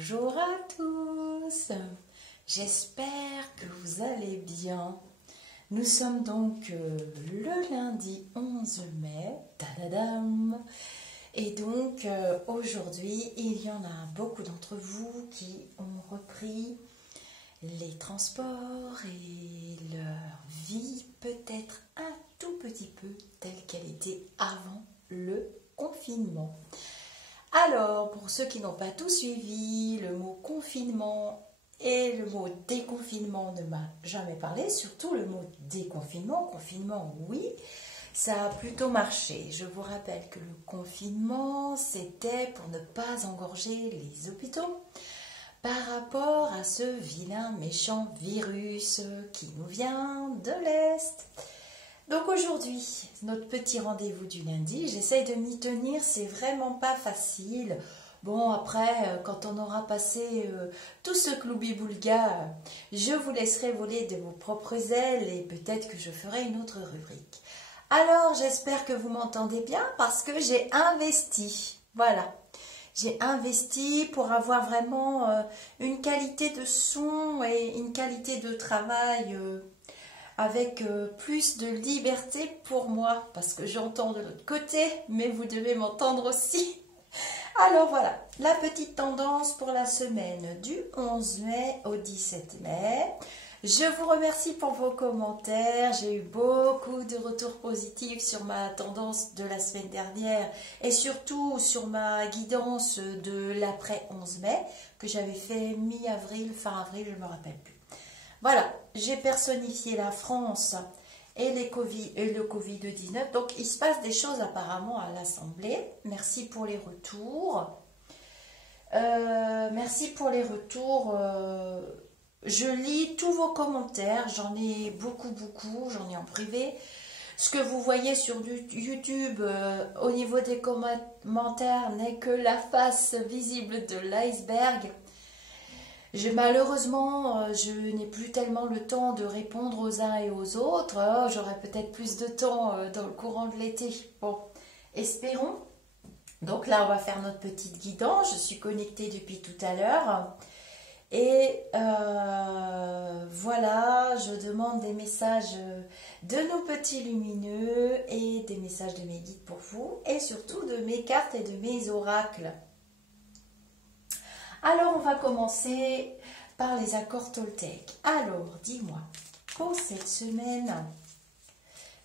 Bonjour à tous, j'espère que vous allez bien. Nous sommes donc le lundi 11 mai, tadadam. Et donc aujourd'hui, il y en a beaucoup d'entre vous qui ont repris les transports et leur vie peut-être un tout petit peu telle qu'elle était avant le confinement. Alors, pour ceux qui n'ont pas tout suivi, le mot confinement et le mot déconfinement ne m'a jamais parlé, surtout le mot déconfinement. Confinement, oui, ça a plutôt marché. Je vous rappelle que le confinement, c'était pour ne pas engorger les hôpitaux par rapport à ce vilain méchant virus qui nous vient de l'Est. Donc aujourd'hui, notre petit rendez-vous du lundi, j'essaye de m'y tenir, c'est vraiment pas facile. Bon, après, quand on aura passé tout ce cloubi-boulga, je vous laisserai voler de vos propres ailes et peut-être que je ferai une autre rubrique. Alors, j'espère que vous m'entendez bien parce que j'ai investi. Voilà, j'ai investi pour avoir vraiment une qualité de son et une qualité de travail avec plus de liberté pour moi, parce que j'entends de l'autre côté, mais vous devez m'entendre aussi. Alors voilà, la petite tendance pour la semaine du 11 mai au 17 mai. Je vous remercie pour vos commentaires, j'ai eu beaucoup de retours positifs sur ma tendance de la semaine dernière et surtout sur ma guidance de l'après 11 mai que j'avais fait mi-avril, fin avril, je ne me rappelle plus. Voilà, j'ai personnifié la France et le Covid-19. Donc, il se passe des choses apparemment à l'Assemblée. Merci pour les retours. Merci pour les retours. Je lis tous vos commentaires. J'en ai beaucoup. J'en ai en privé. Ce que vous voyez sur YouTube au niveau des commentaires n'est que la face visible de l'iceberg. Malheureusement, je n'ai plus tellement le temps de répondre aux uns et aux autres. J'aurai peut-être plus de temps dans le courant de l'été. Bon, espérons. Donc là, on va faire notre petite guidance. Je suis connectée depuis tout à l'heure. Et voilà, je demande des messages de nos petits lumineux et des messages de mes guides pour vous. Et surtout de mes cartes et de mes oracles. Alors, on va commencer par les accords Toltec. Alors, dis-moi, pour cette semaine,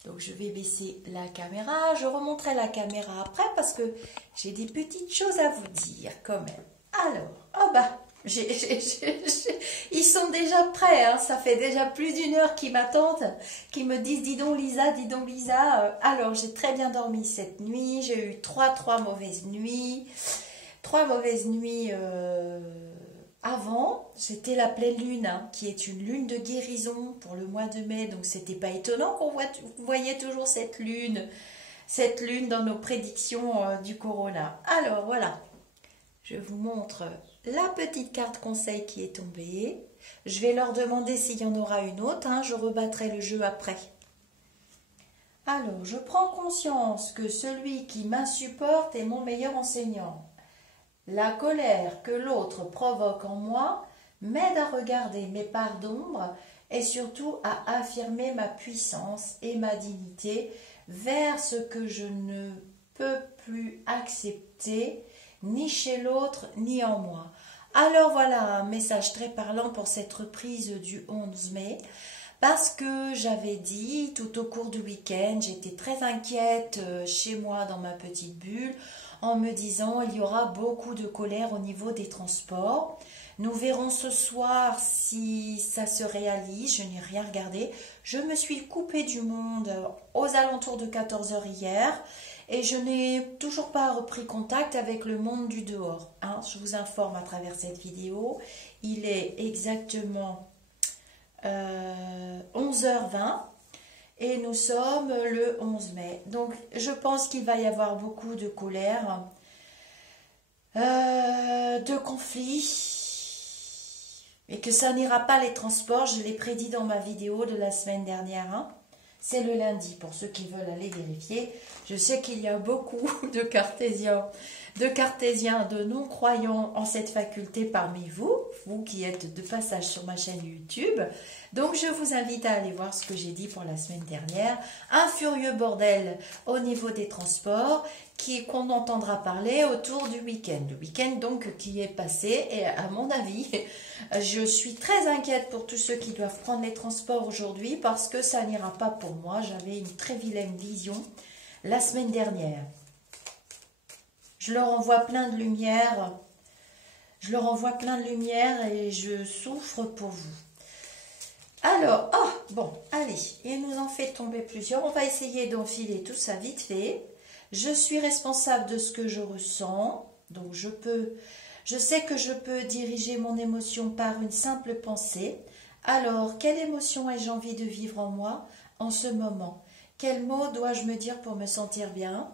donc je vais baisser la caméra, je remonterai la caméra après parce que j'ai des petites choses à vous dire quand même. Alors, oh bah, ils sont déjà prêts, hein, ça fait déjà plus d'une heure qu'ils m'attendent, qu'ils me disent, dis donc Lisa, alors, j'ai très bien dormi cette nuit, j'ai eu trois mauvaises nuits. 3 mauvaises nuits avant, c'était la pleine lune, hein, qui est une lune de guérison pour le mois de mai. Donc, c'était pas étonnant qu'on voyait toujours cette lune dans nos prédictions du corona. Alors, voilà, je vous montre la petite carte conseil qui est tombée. Je vais leur demander s'il y en aura une autre, hein, je rebattrai le jeu après. Alors, je prends conscience que celui qui m'insupporte est mon meilleur enseignant. La colère que l'autre provoque en moi m'aide à regarder mes parts d'ombre et surtout à affirmer ma puissance et ma dignité vers ce que je ne peux plus accepter, ni chez l'autre, ni en moi. Alors voilà un message très parlant pour cette reprise du 11 mai. Parce que j'avais dit tout au cours du week-end, j'étais très inquiète chez moi dans ma petite bulle, en me disant il y aura beaucoup de colère au niveau des transports. Nous verrons ce soir si ça se réalise, je n'ai rien regardé. Je me suis coupée du monde aux alentours de 14 h hier et je n'ai toujours pas repris contact avec le monde du dehors. Hein, je vous informe à travers cette vidéo, il est exactement 11h20 et nous sommes le 11 mai. Donc, je pense qu'il va y avoir beaucoup de colère, de conflits et que ça n'ira pas les transports. Je l'ai prédit dans ma vidéo de la semaine dernière. Hein. C'est le lundi pour ceux qui veulent aller vérifier. Je sais qu'il y a beaucoup de cartésiens de cartésiens, de non-croyants en cette faculté parmi vous, vous qui êtes de passage sur ma chaîne YouTube. Donc je vous invite à aller voir ce que j'ai dit pour la semaine dernière. Un furieux bordel au niveau des transports qu'on entendra parler autour du week-end. Le week-end donc qui est passé et à mon avis, je suis très inquiète pour tous ceux qui doivent prendre les transports aujourd'hui parce que ça n'ira pas pour moi. J'avais une très vilaine vision la semaine dernière. Je leur envoie plein de lumière. Je leur envoie plein de lumière et je souffre pour vous. Alors, bon, allez, il nous en fait tomber plusieurs. On va essayer d'enfiler tout ça vite fait. Je suis responsable de ce que je ressens. Donc, je sais que je peux diriger mon émotion par une simple pensée. Alors, quelle émotion ai-je envie de vivre en moi en ce moment? Quels mots dois-je me dire pour me sentir bien?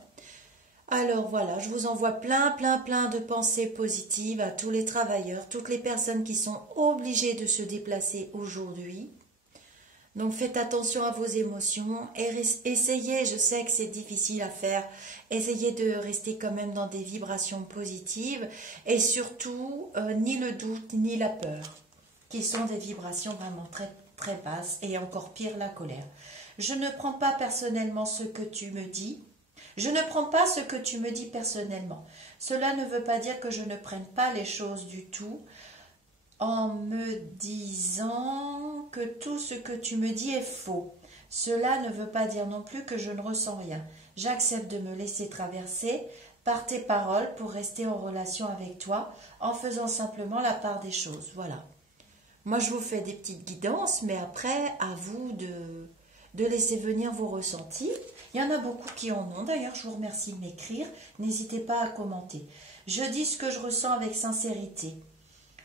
Alors voilà, je vous envoie plein de pensées positives à tous les travailleurs, toutes les personnes qui sont obligées de se déplacer aujourd'hui. Donc faites attention à vos émotions et essayez, je sais que c'est difficile à faire, essayez de rester quand même dans des vibrations positives et surtout ni le doute ni la peur, qui sont des vibrations vraiment très basses et encore pire la colère. Je ne prends pas personnellement ce que tu me dis. Je ne prends pas ce que tu me dis personnellement. Cela ne veut pas dire que je ne prenne pas les choses du tout en me disant que tout ce que tu me dis est faux. Cela ne veut pas dire non plus que je ne ressens rien. J'accepte de me laisser traverser par tes paroles pour rester en relation avec toi en faisant simplement la part des choses. Voilà. Moi, je vous fais des petites guidances, mais après, à vous de laisser venir vos ressentis. Il y en a beaucoup qui en ont, d'ailleurs, je vous remercie de m'écrire. N'hésitez pas à commenter. Je dis ce que je ressens avec sincérité.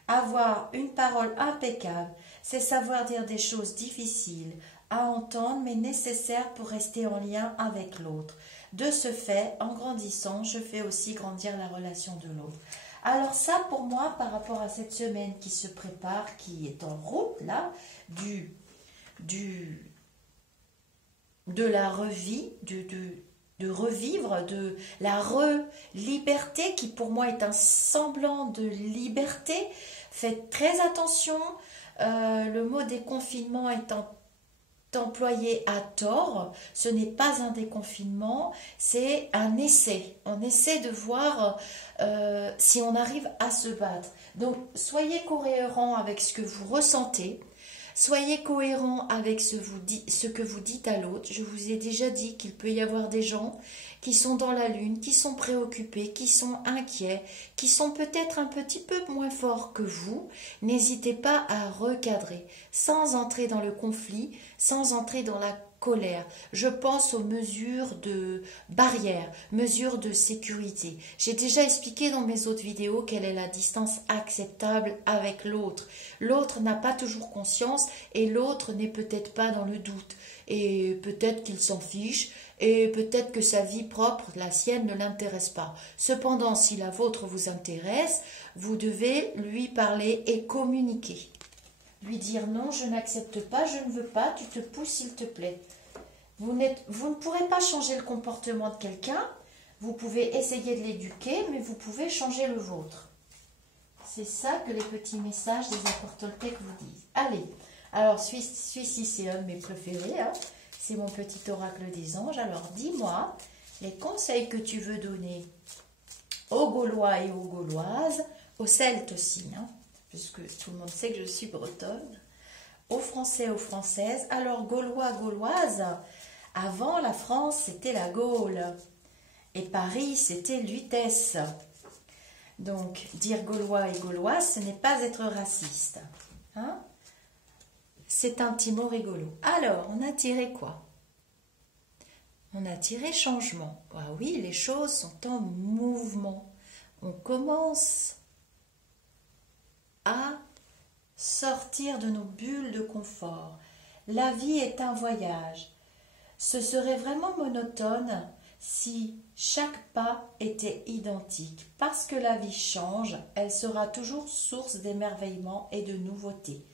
Avoir une parole impeccable, c'est savoir dire des choses difficiles à entendre, mais nécessaires pour rester en lien avec l'autre. De ce fait, en grandissant, je fais aussi grandir la relation de l'autre. Alors ça, pour moi, par rapport à cette semaine qui se prépare, qui est en route, là, de la revie, de revivre, de la liberté qui pour moi est un semblant de liberté. Faites très attention, le mot déconfinement étant employé à tort, ce n'est pas un déconfinement, c'est un essai. On essaie de voir si on arrive à se battre. Donc soyez cohérents avec ce que vous ressentez. Soyez cohérents avec ce que vous dites à l'autre. Je vous ai déjà dit qu'il peut y avoir des gens qui sont dans la lune, qui sont préoccupés, qui sont inquiets, qui sont peut-être un petit peu moins forts que vous. N'hésitez pas à recadrer, sans entrer dans le conflit, sans entrer dans la colère. Je pense aux mesures de barrière, mesures de sécurité. J'ai déjà expliqué dans mes autres vidéos quelle est la distance acceptable avec l'autre. L'autre n'a pas toujours conscience et l'autre n'est peut-être pas dans le doute. Et peut-être qu'il s'en fiche et peut-être que sa vie propre, la sienne, ne l'intéresse pas. Cependant, si la vôtre vous intéresse, vous devez lui parler et communiquer. Lui dire non, je n'accepte pas, je ne veux pas, tu te pousses s'il te plaît. Vous ne pourrez pas changer le comportement de quelqu'un, vous pouvez essayer de l'éduquer, mais vous pouvez changer le vôtre. C'est ça que les petits messages des accords Toltec vous disent. Allez, alors celui-ci c'est un de mes préférés, hein. C'est mon petit oracle des anges. Alors dis-moi les conseils que tu veux donner aux Gaulois et aux Gauloises, aux Celtes aussi, hein, puisque tout le monde sait que je suis bretonne, aux Français, aux Françaises. Alors Gaulois, Gauloises, avant la France c'était la Gaule et Paris c'était Lutèce. Donc dire Gaulois et Gauloises, ce n'est pas être raciste, hein. C'est un petit mot rigolo. Alors, on a tiré quoi? On a tiré changement. Ah oui, les choses sont en mouvement. On commence à sortir de nos bulles de confort. La vie est un voyage. Ce serait vraiment monotone si chaque pas était identique. Parce que la vie change, elle sera toujours source d'émerveillement et de nouveautés.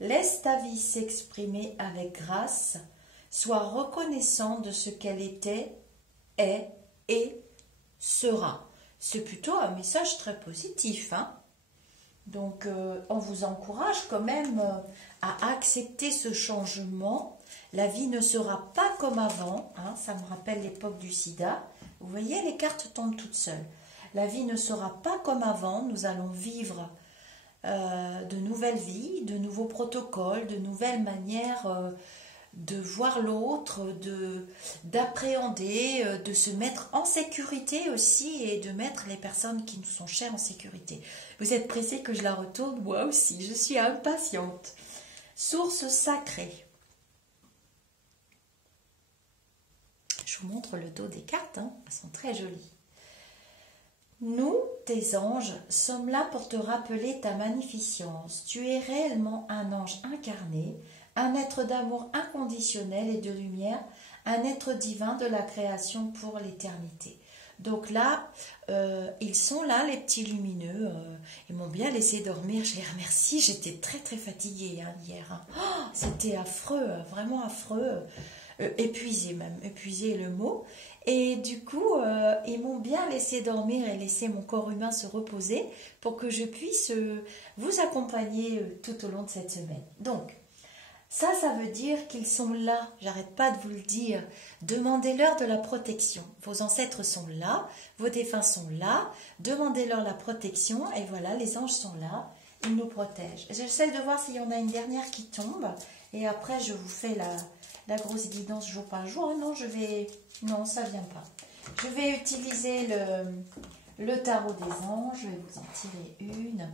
Laisse ta vie s'exprimer avec grâce, sois reconnaissant de ce qu'elle était, est et sera. c'est plutôt un message très positif, hein. Donc, on vous encourage quand même à accepter ce changement. La vie ne sera pas comme avant, hein, ça me rappelle l'époque du sida. Vous voyez, les cartes tombent toutes seules. La vie ne sera pas comme avant, nous allons vivre de nouvelles vies, de nouveaux protocoles, de nouvelles manières de voir l'autre, d'appréhender, de se mettre en sécurité aussi et de mettre les personnes qui nous sont chères en sécurité. Vous êtes pressés que je la retourne? Moi aussi, je suis impatiente. Source sacrée. Je vous montre le dos des cartes, hein. Elles sont très jolies. Nous, tes anges, sommes là pour te rappeler ta magnificence. Tu es réellement un ange incarné, un être d'amour inconditionnel et de lumière, un être divin de la création pour l'éternité. Donc là, ils sont là, les petits lumineux. Ils m'ont bien laissé dormir. Je les remercie. J'étais très très fatiguée hier. Hein. Oh, c'était affreux, vraiment affreux. Épuisé même, épuisé est le mot. Et du coup, ils m'ont bien laissé dormir et laissé mon corps humain se reposer pour que je puisse vous accompagner tout au long de cette semaine. Donc, ça veut dire qu'ils sont là. J'arrête pas de vous le dire. Demandez-leur de la protection. Vos ancêtres sont là, vos défunts sont là. Demandez-leur la protection et voilà, les anges sont là. Ils nous protègent. J'essaie de voir s'il y en a une dernière qui tombe et après je vous fais la grosse guidance jour par jour. Non, non, ça vient pas. Je vais utiliser le tarot des anges. Je vais vous en tirer une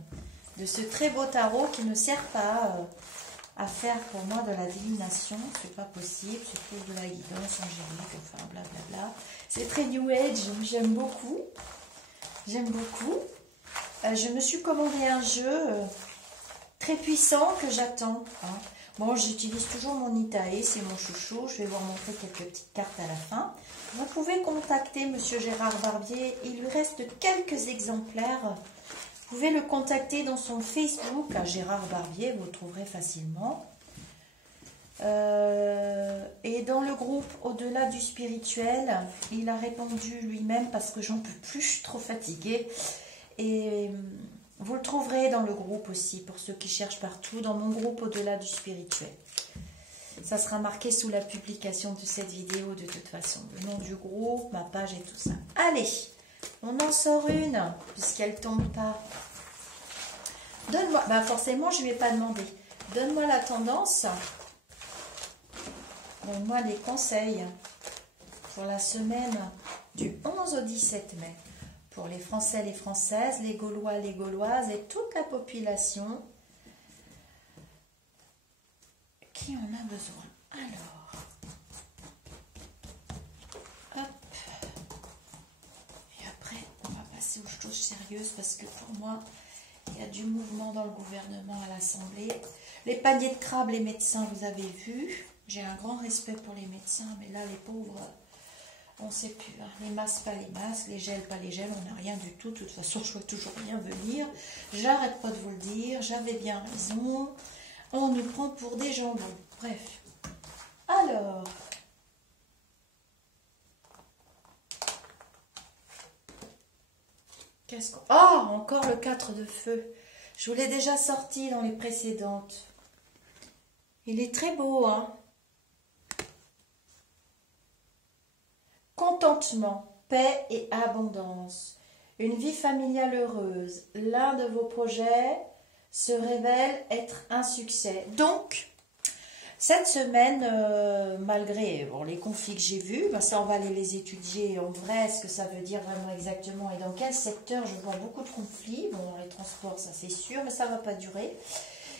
de ce très beau tarot qui ne sert pas à faire pour moi de la divination. C'est pas possible. C'est plus de la guidance angélique, enfin blablabla. C'est très New Age. J'aime beaucoup. J'aime beaucoup. Je me suis commandé un jeu très puissant que j'attends. Hein. Bon, j'utilise toujours mon Itae, c'est mon chouchou. Je vais vous montrer quelques petites cartes à la fin. Vous pouvez contacter Monsieur Gérard Barbier. Il lui reste quelques exemplaires. Vous pouvez le contacter dans son Facebook à Gérard Barbier. Vous le trouverez facilement. Et dans le groupe Au-delà du spirituel, il a répondu lui-même parce que j'en peux plus, je suis trop fatiguée. Et vous le trouverez dans le groupe aussi, pour ceux qui cherchent partout, dans mon groupe Au-delà du spirituel. Ça sera marqué sous la publication de cette vidéo de toute façon. Le nom du groupe, ma page et tout ça. Allez, on en sort une, puisqu'elle ne tombe pas. Donne-moi, bah forcément je ne vais pas demander. Donne-moi la tendance. Donne-moi des conseils pour la semaine du 11 au 17 mai. Pour les Français, les Françaises, les Gaulois, les Gauloises et toute la population qui en a besoin. Alors, hop. Et après, on va passer aux choses sérieuses parce que pour moi, il y a du mouvement dans le gouvernement à l'Assemblée. Les paniers de crabes, les médecins, vous avez vu. J'ai un grand respect pour les médecins, mais là, les pauvres... On ne sait plus, hein. Les masques, pas les masques, les gels, pas les gels, on n'a rien du tout. De toute façon, je vois toujours rien venir. J'arrête pas de vous le dire, j'avais bien raison. On nous prend pour des jambons. Bref. Alors. Qu'est-ce qu'on... Oh, encore le 4 de feu. Je vous l'ai déjà sorti dans les précédentes. Il est très beau, hein. Contentement, paix et abondance. Une vie familiale heureuse. L'un de vos projets se révèle être un succès. Donc, cette semaine, malgré les conflits que j'ai vus, ça on va aller les étudier en vrai, ce que ça veut dire vraiment exactement et dans quel secteur. Je vois beaucoup de conflits. Bon, dans les transports, ça c'est sûr, mais ça ne va pas durer.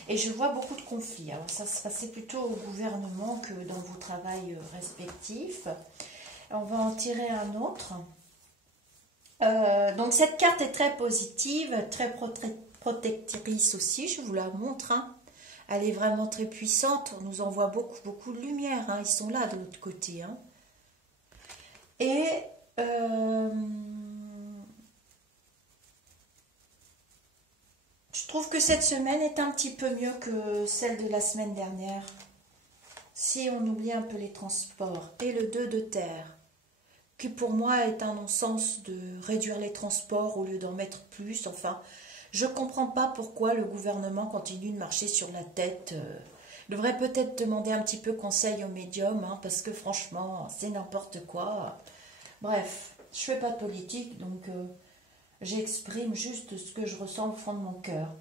Et je vois beaucoup de conflits. Alors ça se passait plutôt au gouvernement que dans vos travails respectifs. On va en tirer un autre. Donc cette carte est très positive, très protectrice aussi, je vous la montre. Hein. Elle est vraiment très puissante, on nous envoie beaucoup de lumière. Hein. Ils sont là de l'autre côté. Hein. Et je trouve que cette semaine est un petit peu mieux que celle de la semaine dernière. Si on oublie un peu les transports. Et le 2 de terre. qui pour moi est un non-sens de réduire les transports au lieu d'en mettre plus. Enfin, je ne comprends pas pourquoi le gouvernement continue de marcher sur la tête. Il devrait peut-être demander un petit peu conseil aux médiums, hein, parce que franchement, c'est n'importe quoi. Bref, je ne fais pas de politique, donc j'exprime juste ce que je ressens au fond de mon cœur.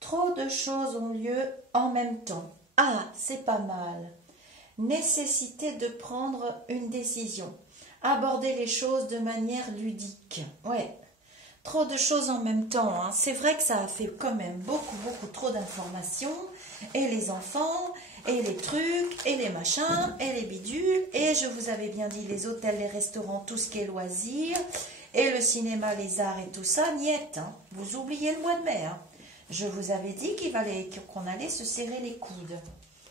Trop de choses ont lieu en même temps. Ah, c'est pas mal. Nécessité de prendre une décision. Aborder les choses de manière ludique. Ouais, trop de choses en même temps. Hein. C'est vrai que ça a fait quand même beaucoup trop d'informations. Et les enfants, et les trucs, et les machins, et les bidules. Et je vous avais bien dit, les hôtels, les restaurants, tout ce qui est loisirs. Et le cinéma, les arts et tout ça, niet. Hein. Vous oubliez le mois de mai. Hein. Je vous avais dit qu'on allait se serrer les coudes.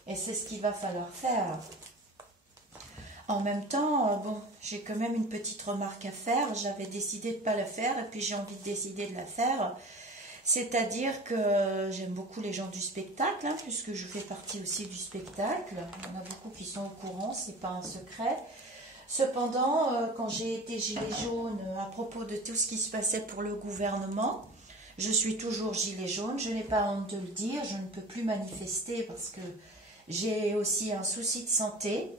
Et c'est ce qu'il va falloir faire. En même temps, bon, j'ai quand même une petite remarque à faire. J'avais décidé de ne pas la faire et puis j'ai envie de décider de la faire. C'est-à-dire que j'aime beaucoup les gens du spectacle, hein, puisque je fais partie aussi du spectacle. Il y en a beaucoup qui sont au courant, c'est pas un secret. Cependant, quand j'ai été gilet jaune à propos de tout ce qui se passait pour le gouvernement, je suis toujours gilet jaune, je n'ai pas honte de le dire, je ne peux plus manifester parce que j'ai aussi un souci de santé.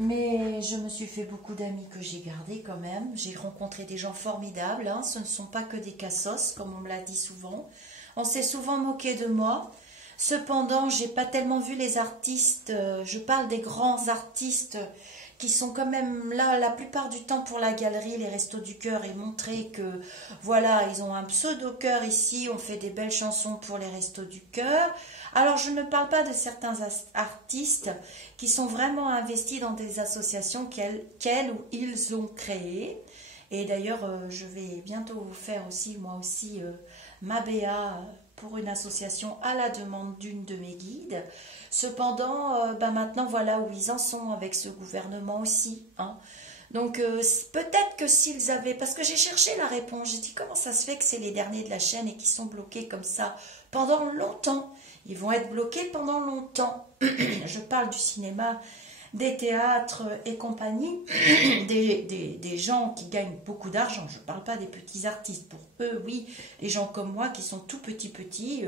Mais je me suis fait beaucoup d'amis que j'ai gardés quand même. J'ai rencontré des gens formidables. Hein. Ce ne sont pas que des cassos, comme on me l'a dit souvent. On s'est souvent moqué de moi. Cependant, j'ai pas tellement vu les artistes. Je parle des grands artistes qui sont quand même là la plupart du temps pour la galerie, les Restos du Cœur, et montrer que voilà, ils ont un pseudo-cœur ici. On fait des belles chansons pour les Restos du Cœur. Alors, je ne parle pas de certains artistes qui sont vraiment investis dans des associations qu'elles ou ils ont créées. Et d'ailleurs, je vais bientôt vous faire aussi, moi aussi, ma BA pour une association à la demande d'une de mes guides. Cependant, maintenant, voilà où ils en sont avec ce gouvernement aussi. Hein. Donc, peut-être que s'ils avaient... Parce que j'ai cherché la réponse. J'ai dit, comment ça se fait que c'est les derniers de la chaîne et qu'ils sont bloqués comme ça pendant longtemps? Ils vont être bloqués pendant longtemps. Je parle du cinéma, des théâtres et compagnie, des gens qui gagnent beaucoup d'argent. Je ne parle pas des petits artistes. Pour eux, oui, les gens comme moi qui sont tout petits,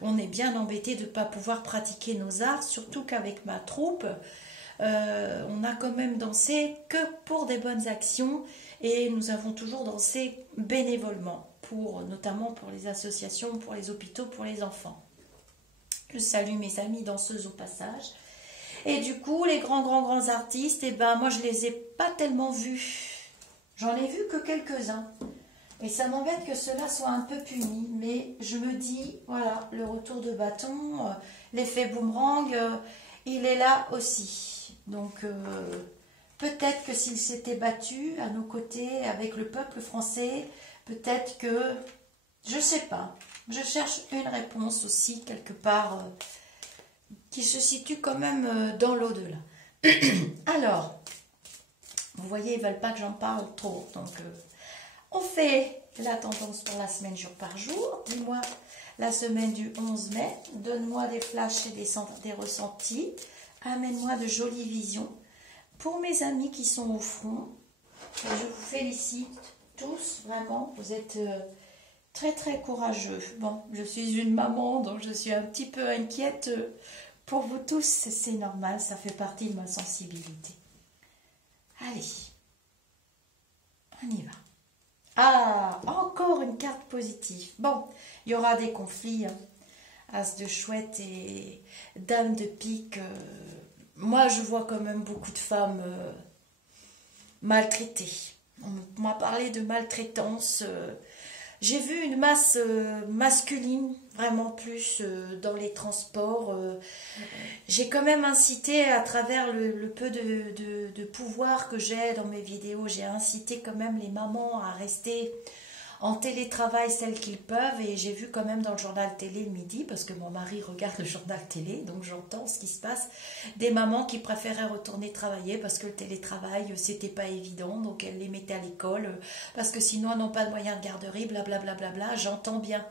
on est bien embêtés de ne pas pouvoir pratiquer nos arts, surtout qu'avec ma troupe, on a quand même dansé que pour des bonnes actions et nous avons toujours dansé bénévolement, notamment pour les associations, pour les hôpitaux, pour les enfants. Je salue mes amies danseuses au passage. Et du coup, les grands artistes, eh ben, moi, je les ai pas tellement vus. J'en ai vu que quelques-uns. Et ça m'embête que cela soit un peu puni. Mais je me dis, voilà, le retour de bâton, l'effet boomerang, il est là aussi. Donc, peut-être que s'il s'était battu à nos côtés avec le peuple français, peut-être que... Je sais pas. Je cherche une réponse aussi, quelque part, qui se situe quand même dans l'au-delà. Alors, vous voyez, ils ne veulent pas que j'en parle trop. Donc, on fait la tendance pour la semaine jour par jour. Dis-moi la semaine du 11 mai. Donne-moi des flashs et des ressentis. Amène-moi de jolies visions. Pour mes amis qui sont au front, je vous félicite tous, vraiment. Vous êtes... très courageux. Bon, je suis une maman, donc je suis un petit peu inquiète. Pour vous tous, c'est normal, ça fait partie de ma sensibilité. Allez, on y va. Ah, encore une carte positive. Bon, il y aura des conflits. Hein. As de chouette et dame de pique. Moi, je vois quand même beaucoup de femmes maltraitées. On m'a parlé de maltraitance. J'ai vu une masse masculine, vraiment plus dans les transports. J'ai quand même incité, à travers le peu de pouvoir que j'ai dans mes vidéos, j'ai incité quand même les mamans à rester en télétravail celles qu'ils peuvent. Et j'ai vu quand même dans le journal télé le midi, parce que mon mari regarde le journal télé, donc j'entends ce qui se passe, des mamans qui préféraient retourner travailler parce que le télétravail, c'était pas évident, donc elles les mettaient à l'école, parce que sinon elles n'ont pas de moyens de garderie, blablabla, j'entends bien.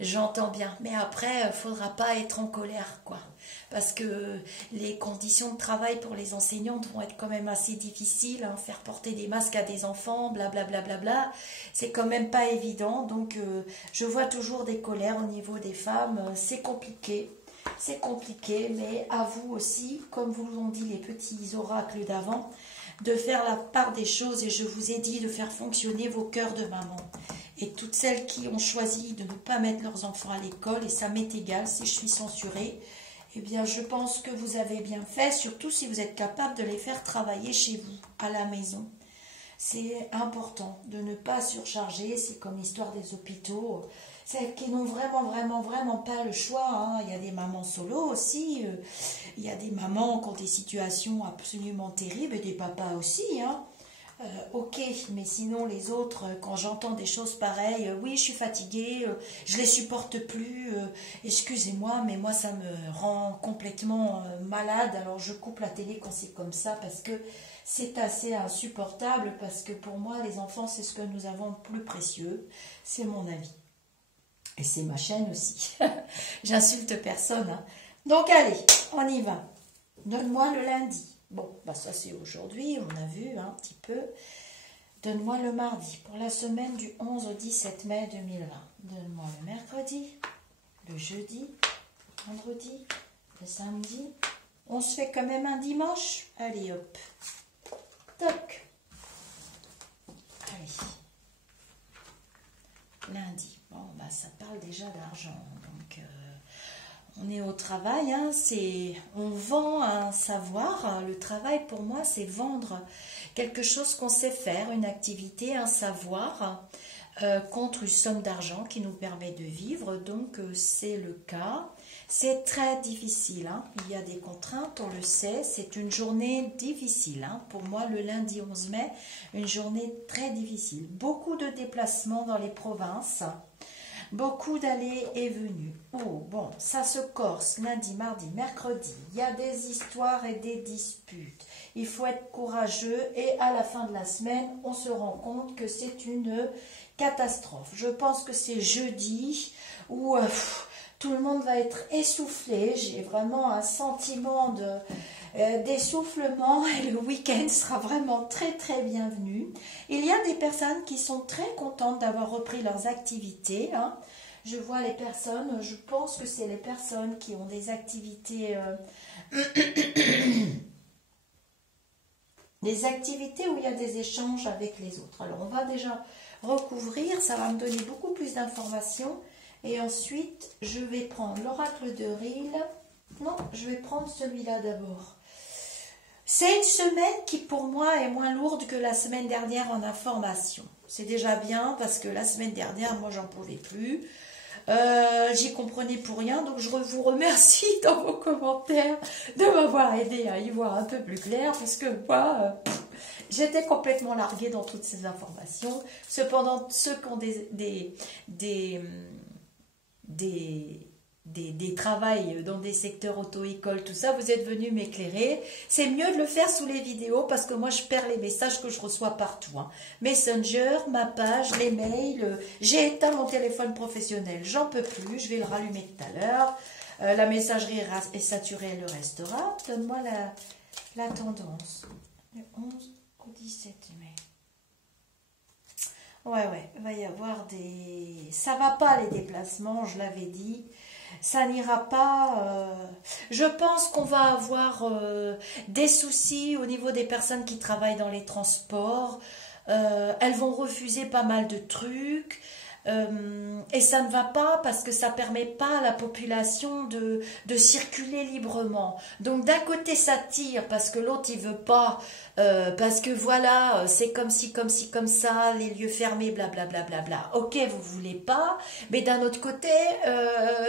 J'entends bien. Mais après, faudra pas être en colère, quoi. Parce que les conditions de travail pour les enseignantes vont être quand même assez difficiles, hein. Faire porter des masques à des enfants, blablabla, bla, bla, bla, bla, c'est quand même pas évident. Donc, je vois toujours des colères au niveau des femmes. C'est compliqué. C'est compliqué, mais à vous aussi, comme vous l'ont dit les petits oracles d'avant, de faire la part des choses. Et je vous ai dit de faire fonctionner vos cœurs de maman. Et toutes celles qui ont choisi de ne pas mettre leurs enfants à l'école, et ça m'est égal si je suis censurée, eh bien je pense que vous avez bien fait, surtout si vous êtes capable de les faire travailler chez vous, à la maison. C'est important de ne pas surcharger, c'est comme l'histoire des hôpitaux. Celles qui n'ont vraiment pas le choix, hein. Il y a des mamans solo aussi, il y a des mamans qui ont des situations absolument terribles, et des papas aussi, hein. Ok, mais sinon les autres, quand j'entends des choses pareilles, oui, je suis fatiguée, je les supporte plus, excusez-moi, mais moi ça me rend complètement malade, alors je coupe la télé quand c'est comme ça, parce que c'est assez insupportable, parce que pour moi, les enfants, c'est ce que nous avons de plus précieux, c'est mon avis. Et c'est ma chaîne aussi. J'insulte personne, hein. Donc allez, on y va. Donne-moi le lundi. Bon, bah ça c'est aujourd'hui, on a vu un petit peu. Donne-moi le mardi, pour la semaine du 11 au 17 mai 2020. Donne-moi le mercredi, le jeudi, le vendredi, le samedi. On se fait quand même un dimanche. Allez hop. Toc. Allez. Lundi. Bon, bah ça parle déjà d'argent. Donc, on est au travail. Hein, on vend un savoir. Le travail, pour moi, c'est vendre quelque chose qu'on sait faire, une activité, un savoir, contre une somme d'argent qui nous permet de vivre. Donc, c'est le cas. C'est très difficile, hein. Il y a des contraintes, on le sait. C'est une journée difficile, hein. Pour moi, le lundi 11 mai, une journée très difficile. Beaucoup de déplacements dans les provinces, beaucoup d'allées et venues. Oh, bon, ça se corse lundi, mardi, mercredi. Il y a des histoires et des disputes. Il faut être courageux et à la fin de la semaine, on se rend compte que c'est une catastrophe. Je pense que c'est jeudi où... tout le monde va être essoufflé, j'ai vraiment un sentiment d'essoufflement et le week-end sera vraiment très bienvenu. Il y a des personnes qui sont très contentes d'avoir repris leurs activités, hein. Je vois les personnes, je pense que c'est les personnes qui ont des activités, des activités où il y a des échanges avec les autres. Alors on va déjà recouvrir, ça va me donner beaucoup plus d'informations. Et ensuite, je vais prendre l'oracle de Ril. Non, je vais prendre celui-là d'abord. C'est une semaine qui, pour moi, est moins lourde que la semaine dernière en information. C'est déjà bien, parce que la semaine dernière, moi, j'en pouvais plus. J'y comprenais pour rien, donc je vous remercie dans vos commentaires de m'avoir aidé à y voir un peu plus clair, parce que moi... j'étais complètement larguée dans toutes ces informations. Cependant, ceux qui ont des travails dans des secteurs auto-école, tout ça, vous êtes venus m'éclairer. C'est mieux de le faire sous les vidéos parce que moi je perds les messages que je reçois partout, hein. Messenger, ma page, les mails, j'ai éteint mon téléphone professionnel, j'en peux plus, je vais le rallumer tout à l'heure. La messagerie est saturée, elle le restera. Donne-moi la tendance. Du 11 au 17 mai. Ouais, il va y avoir des... Ça va pas les déplacements, je l'avais dit. Ça n'ira pas. Je pense qu'on va avoir des soucis au niveau des personnes qui travaillent dans les transports. Elles vont refuser pas mal de trucs. Et ça ne va pas parce que ça ne permet pas à la population de circuler librement. Donc d'un côté ça tire parce que l'autre il veut pas, parce que voilà, c'est comme ci, comme ça, les lieux fermés, blablabla. Bla, bla, bla. Ok, vous voulez pas, mais d'un autre côté,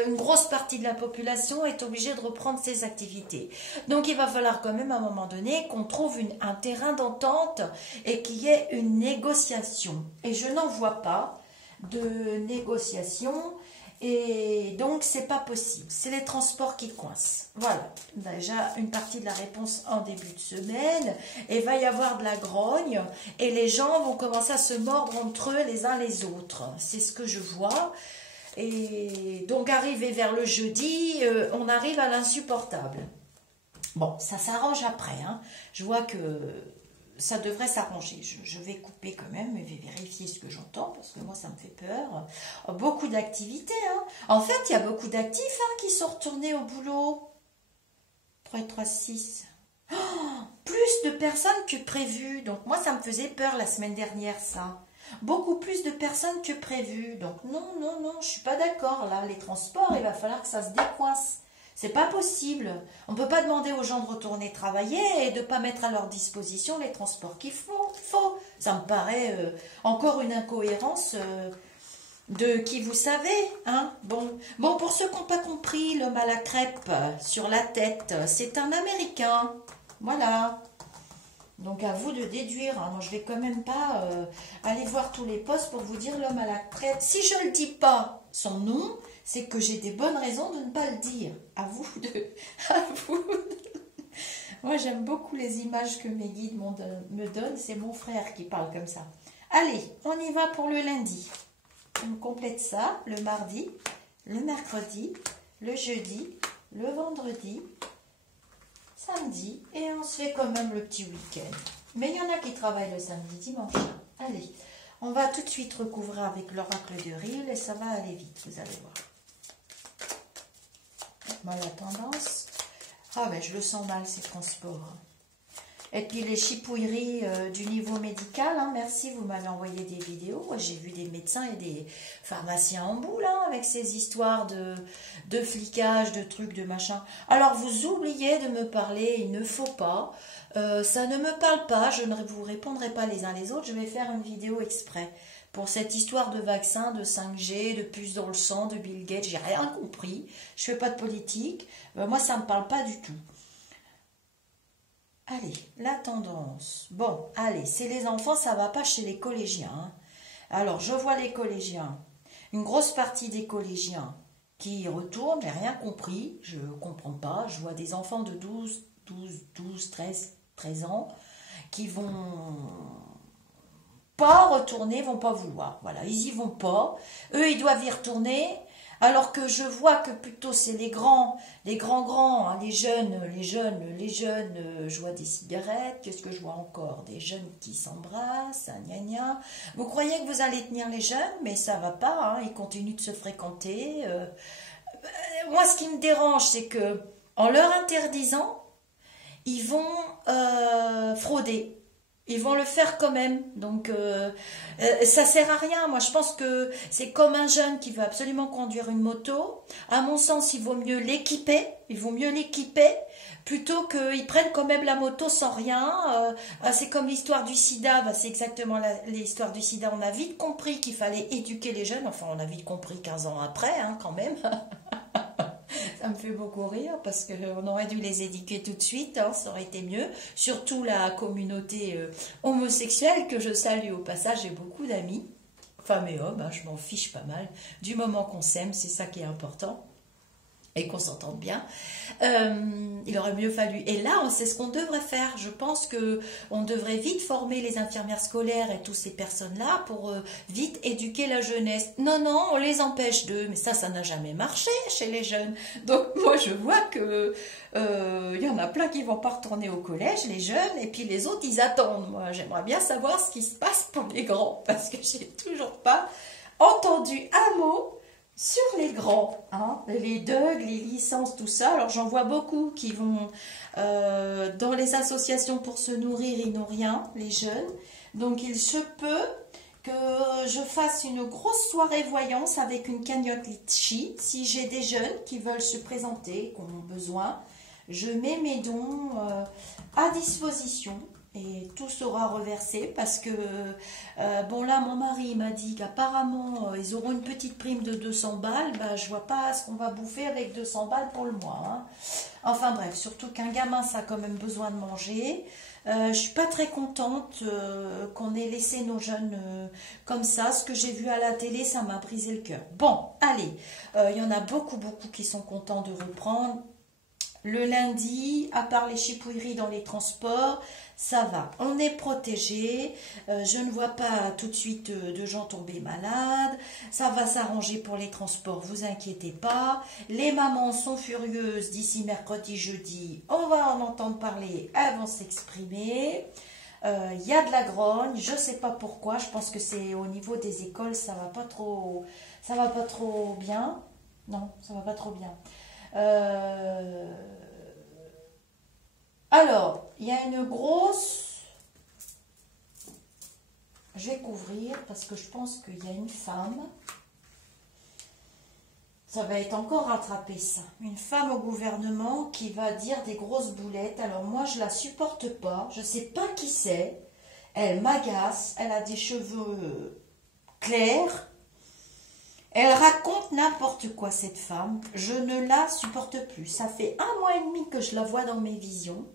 une grosse partie de la population est obligée de reprendre ses activités. Donc il va falloir quand même à un moment donné qu'on trouve un terrain d'entente et qu'il y ait une négociation. Et je n'en vois pas de négociation et donc c'est pas possible, c'est les transports qui coincent. Voilà, déjà une partie de la réponse en début de semaine, et va y avoir de la grogne et les gens vont commencer à se mordre entre eux les uns les autres, c'est ce que je vois. Et donc, arrivé vers le jeudi, on arrive à l'insupportable. Bon, ça s'arrange après. Hein. Je vois que ça devrait s'arranger. Je vais couper quand même et vais vérifier ce que j'entends parce que moi, ça me fait peur. Beaucoup d'activités. Hein. En fait, il y a beaucoup d'actifs qui sont retournés au boulot. 3 et 3, 6. Oh, plus de personnes que prévu. Donc, moi, ça me faisait peur la semaine dernière, ça. Beaucoup plus de personnes que prévu. Donc, non, non, non, je suis pas d'accord. Là, les transports, il va falloir que ça se décoince. C'est pas possible. On ne peut pas demander aux gens de retourner travailler et de ne pas mettre à leur disposition les transports qu'il faut. Ça me paraît encore une incohérence de qui vous savez. Hein. Bon, pour ceux qui n'ont pas compris, l'homme à la crêpe sur la tête, c'est un Américain. Voilà. Donc à vous de déduire. Hein. Moi, je vais quand même pas aller voir tous les posts pour vous dire l'homme à la crêpe. Si je ne le dis pas son nom, c'est que j'ai des bonnes raisons de ne pas le dire. À vous de... Moi, j'aime beaucoup les images que mes guides me donnent. C'est mon frère qui parle comme ça. Allez, on y va pour le lundi. On complète ça le mardi, le mercredi, le jeudi, le vendredi, samedi. Et on se fait quand même le petit week-end. Mais il y en a qui travaillent le samedi, dimanche. Allez, on va tout de suite recouvrir avec l'oracle de Ril et ça va aller vite, vous allez voir. Moi, la tendance, mais je le sens mal ces transports. Et puis les chipouilleries du niveau médical, hein, merci, vous m'avez envoyé des vidéos. J'ai vu des médecins et des pharmaciens en boule avec ces histoires de flicage, de trucs, de machin. Alors vous oubliez de me parler, il ne faut pas. Ça ne me parle pas, je ne vous répondrai pas les uns les autres. Je vais faire une vidéo exprès pour cette histoire de vaccin, de 5G, de puces dans le sang, de Bill Gates. J'ai rien compris, je fais pas de politique. Moi, ça ne me parle pas du tout. Allez, la tendance. Bon, allez, c'est les enfants, ça va pas chez les collégiens. Hein. Alors, je vois les collégiens. Une grosse partie des collégiens qui retournent, j'ai rien compris, je comprends pas. Je vois des enfants de 12, 13 ans qui vont pas retourner, vont pas vouloir. Voilà, ils y vont pas. Eux, ils doivent y retourner. Alors que je vois que plutôt c'est les grands, hein, les jeunes, je vois des cigarettes, qu'est-ce que je vois encore? Des jeunes qui s'embrassent, gna gna. Vous croyez que vous allez tenir les jeunes, mais ça va pas, hein, ils continuent de se fréquenter. Moi, ce qui me dérange, c'est que en leur interdisant, ils vont frauder. Ils vont le faire quand même, donc ça sert à rien. Moi, je pense que c'est comme un jeune qui veut absolument conduire une moto. À mon sens, il vaut mieux l'équiper. Plutôt qu'ils prennent quand même la moto sans rien. C'est comme l'histoire du sida. C'est exactement l'histoire du sida. On a vite compris qu'il fallait éduquer les jeunes. Enfin, on a vite compris 15 ans après, hein, quand même. Ça me fait beaucoup rire parce qu'on aurait dû les éduquer tout de suite, hein, ça aurait été mieux. Surtout la communauté homosexuelle que je salue au passage, j'ai beaucoup d'amis, femmes et hommes, hein, je m'en fiche pas mal. Du moment qu'on s'aime, c'est ça qui est important. Et qu'on s'entende bien, il aurait mieux fallu. Et là, c'est ce qu'on devrait faire. Je pense que on devrait vite former les infirmières scolaires et toutes ces personnes-là pour vite éduquer la jeunesse. Non, on les empêche d'eux. Mais ça n'a jamais marché chez les jeunes. Donc moi, je vois que y en a plein qui vont pas retourner au collège, les jeunes, et puis les autres, ils attendent. Moi, j'aimerais bien savoir ce qui se passe pour les grands, parce que j'ai toujours pas entendu un mot sur les grands, hein, les DUG, les licences, tout ça. Alors j'en vois beaucoup qui vont dans les associations pour se nourrir, ils n'ont rien, les jeunes. Donc il se peut que je fasse une grosse soirée voyance avec une cagnotte litchi. Si j'ai des jeunes qui veulent se présenter, qui en ont besoin, je mets mes dons à disposition. Et tout sera reversé parce que, bon là, mon mari m'a dit qu'apparemment, ils auront une petite prime de 200 balles. Bah, je vois pas ce qu'on va bouffer avec 200 balles pour le mois. Hein. Enfin bref, surtout qu'un gamin, ça a quand même besoin de manger. Je suis pas très contente qu'on ait laissé nos jeunes comme ça. Ce que j'ai vu à la télé, ça m'a brisé le cœur. Bon, allez, il y en a beaucoup qui sont contents de reprendre. Le lundi, à part les chipouilleries dans les transports, ça va. On est protégé. Je ne vois pas tout de suite de gens tomber malades. Ça va s'arranger pour les transports, vous inquiétez pas. Les mamans sont furieuses d'ici mercredi, jeudi. On va en entendre parler, elles vont s'exprimer. Il y a de la grogne, je sais pas pourquoi. Je pense que c'est au niveau des écoles, ça va pas trop bien. Non, ça va pas trop bien. Alors, il y a une grosse... Je vais couvrir parce que je pense qu'il y a une femme. Ça va être encore rattrapé ça. Une femme au gouvernement qui va dire des grosses boulettes. Alors moi, je la supporte pas. Je sais pas qui c'est. Elle m'agace. Elle a des cheveux clairs. Elle raconte n'importe quoi, cette femme. Je ne la supporte plus. Ça fait 1 mois et demi que je la vois dans mes visions.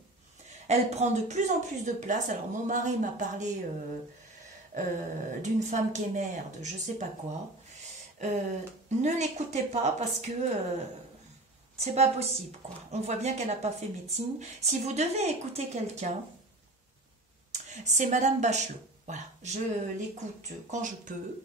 Elle prend de plus en plus de place. Alors, mon mari m'a parlé d'une femme qui est mère de je sais pas quoi. Ne l'écoutez pas parce que c'est pas possible, quoi. On voit bien qu'elle n'a pas fait médecine. Si vous devez écouter quelqu'un, c'est Madame Bachelot. Voilà, je l'écoute quand je peux.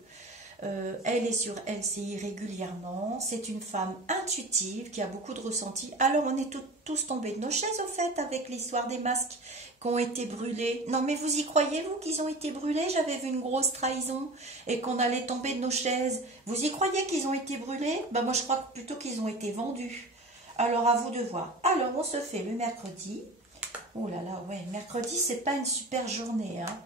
Elle est sur LCI régulièrement. C'est une femme intuitive qui a beaucoup de ressenti. Alors on est tous tombés de nos chaises au fait avec l'histoire des masques qui ont été brûlés. Non mais vous y croyez vous qu'ils ont été brûlés? J'avais vu une grosse trahison et qu'on allait tomber de nos chaises. Vous y croyez qu'ils ont été brûlés? Ben moi je crois plutôt qu'ils ont été vendus. Alors à vous de voir. Alors on se fait le mercredi. Oh là là, ouais, mercredi c'est pas une super journée, hein.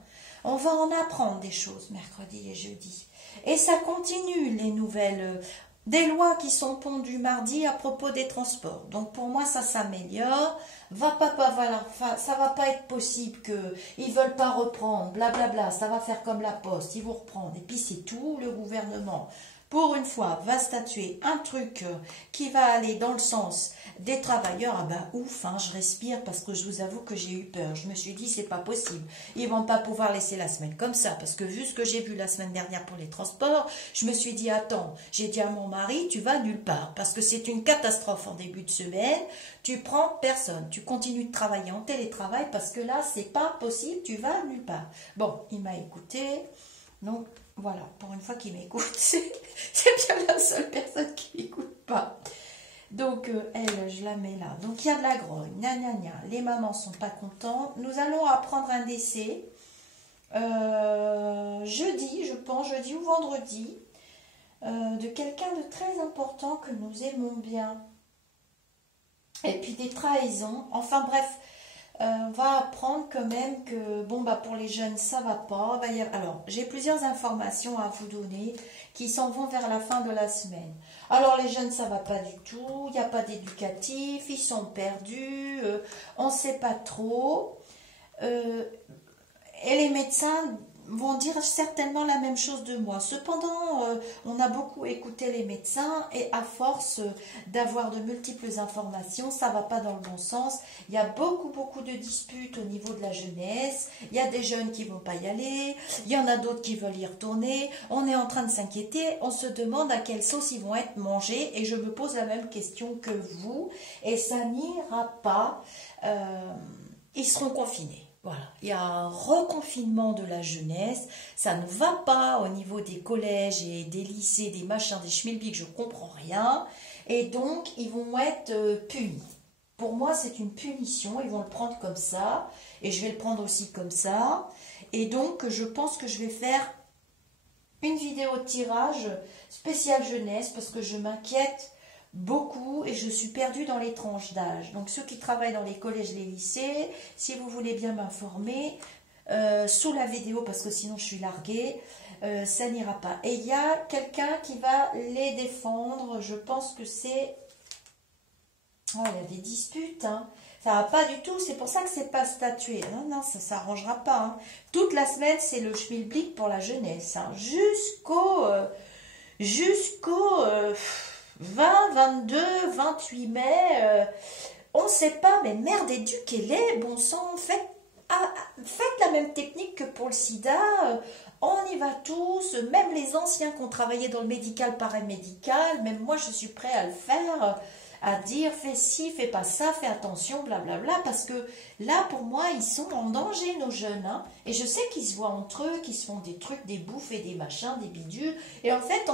On va en apprendre des choses mercredi et jeudi. Et ça continue, les nouvelles, des lois qui sont pondues mardi à propos des transports. Donc pour moi, ça s'améliore. Voilà, ça va pas être possible qu'ils ne veulent pas reprendre, blablabla. Ça va faire comme la poste, ils vont reprendre. Et puis c'est tout, le gouvernement, pour une fois, va statuer un truc qui va aller dans le sens des travailleurs. Ah ben ouf, hein, je respire parce que je vous avoue que j'ai eu peur. Je me suis dit, c'est pas possible. Ils vont pas pouvoir laisser la semaine comme ça. Parce que vu ce que j'ai vu la semaine dernière pour les transports, je me suis dit, attends, j'ai dit à mon mari, tu vas nulle part. Parce que c'est une catastrophe en début de semaine. Tu prends personne. Tu continues de travailler en télétravail parce que là, c'est pas possible, tu vas nulle part. Bon, il m'a écouté. Donc, voilà, pour une fois qu'il m'écoute, c'est bien la seule personne qui m'écoute pas. Donc, elle, je la mets là. Donc, il y a de la grogne, gna gna gna. Les mamans sont pas contentes. Nous allons apprendre un décès. Jeudi, je pense, jeudi ou vendredi, de quelqu'un de très important que nous aimons bien. Et puis des trahisons. Enfin bref, on va apprendre quand même que, bon, bah pour les jeunes, ça va pas. Alors, j'ai plusieurs informations à vous donner qui s'en vont vers la fin de la semaine. Alors, les jeunes, ça va pas du tout. Il n'y a pas d'éducatif. Ils sont perdus. On ne sait pas trop. Et les médecins vont dire certainement la même chose de moi. Cependant, on a beaucoup écouté les médecins et à force d'avoir de multiples informations, ça va pas dans le bon sens. Il y a beaucoup de disputes au niveau de la jeunesse. Il y a des jeunes qui vont pas y aller. Il y en a d'autres qui veulent y retourner. On est en train de s'inquiéter. On se demande à quelle sauce ils vont être mangés et je me pose la même question que vous. Et ça n'ira pas. Ils seront confinés. Voilà, il y a un reconfinement de la jeunesse, ça ne va pas au niveau des collèges et des lycées, des machins, des schmilblick, je ne comprends rien. Et donc, ils vont être punis. Pour moi, c'est une punition, ils vont le prendre comme ça, et je vais le prendre aussi comme ça. Et donc, je pense que je vais faire une vidéo de tirage spéciale jeunesse, parce que je m'inquiète beaucoup et je suis perdue dans les tranches d'âge. Donc ceux qui travaillent dans les collèges, les lycées, si vous voulez bien m'informer, sous la vidéo, parce que sinon je suis larguée, ça n'ira pas. Et il y a quelqu'un qui va les défendre, je pense que c'est... Oh, il y a des disputes, hein. Ça va pas du tout, c'est pour ça que c'est pas statué. Non, non, ça s'arrangera pas. Hein. Toute la semaine, c'est le schmilblick pour la jeunesse. Hein. Jusqu'au 20, 22, 28 mai, on ne sait pas, mais merde éduquez-les, bon sang, faites la même technique que pour le sida, on y va tous, même les anciens qui ont travaillé dans le médical, paramédical, même moi je suis prêt à le faire, à dire fais ci, fais pas ça, fais attention, blablabla, parce que là, pour moi, ils sont en danger, nos jeunes. Hein. Et je sais qu'ils se voient entre eux, qu'ils se font des trucs, des bouffes et des machins, des bidules. Et en fait,